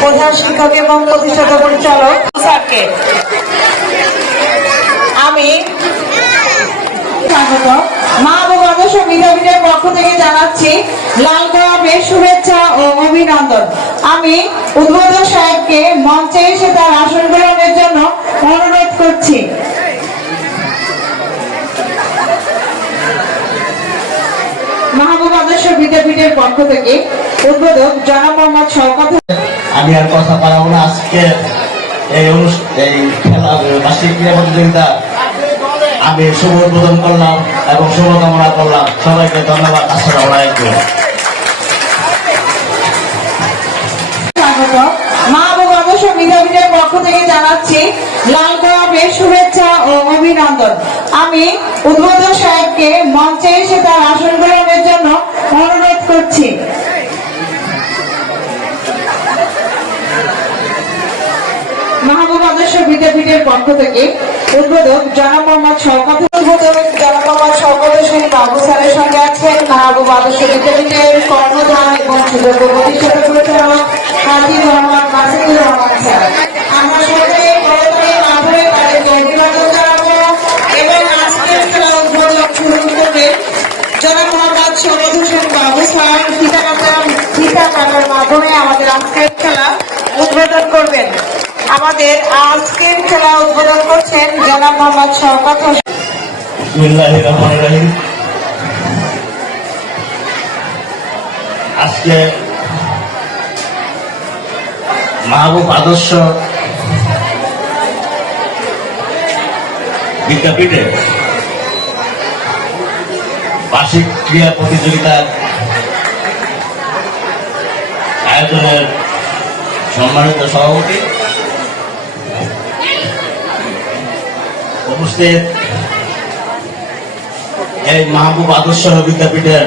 প্রধান শিক্ষক এবং প্রতিষ্ঠাতা পরিচালক, স্যারকে আমি স্বাগত। মা আদর্শ পক্ষ থেকে জানাচ্ছি শুভেচ্ছা ও অভিনন্দন। আমি উদ্বোধক সাহেবকে মঞ্চে এসে তার আসন গ্রহণের জন্য অনুরোধ করছি। মাহবুব আদর্শ বিদ্যাপীঠের পক্ষ থেকে উদ্বোধক জনাব মোহাম্মদ শওকত আমি আর কথা পারাবো না। আজকে এই এই খেলা বার্ষিক ক্রীড়া প্রতিযোগিতা আমি শুভ উদ্বোধন করলাম এবং শুভকামনা করলাম। সবাইকে ধন্যবাদ। আসসালামু আলাইকুম। মা পক্ষ থেকে জানাচ্ছি লাল গোলাপের শুভেচ্ছা ও অভিনন্দন। আমি উদ্বোধক সাহেবকে মঞ্চে এসে তার আসন গ্রহণের জন্য অনুরোধ করছি। মাহবুব আদর্শ বিদ্যাপীঠের পক্ষ থেকে উদ্বোধক জনাব মোহাম্মদ শওকত উদ্বোধক জনাব বাবু স্যারের সঙ্গে আছেন মাহবুব আদর্শ বিদ্যাপীঠের কর্ণধার এবং সুযোগ্য প্রতিষ্ঠাতা আমাদের আজকের খেলা উদ্বোধন করছেন জনাব মোহাম্মদ শওকত হোসেন। আজকে মাহবুব আদর্শ বিদ্যাপীঠে বার্ষিক ক্রীড়া প্রতিযোগিতার আয়োজনের সম্মানিত সভাপতি উপস্থিত এই মাহবুব আদর্শ বিদ্যাপীঠের